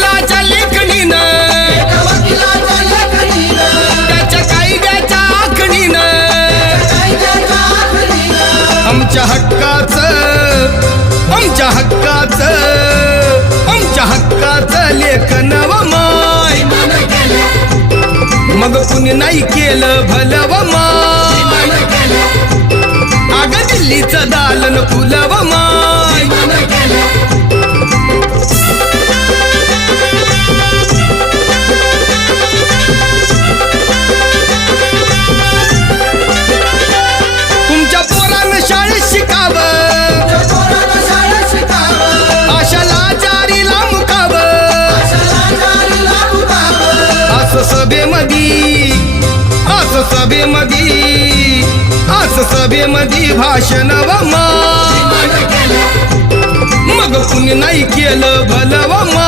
वकिलाच्या लेखणीनं. त्याच्या कायद्याच्या आखणीनं. आमच्या हक्काचं आमच्या हक्काचं आमच्या हक्काचं लेखन माय. मग कुणी नाही केलं भलव माय. अग दिल्लीचं दालन फुलव माय. सभेमधी असं सभेमधी असं सभेमधी भाषण व मग कुणी नाही केलं भलं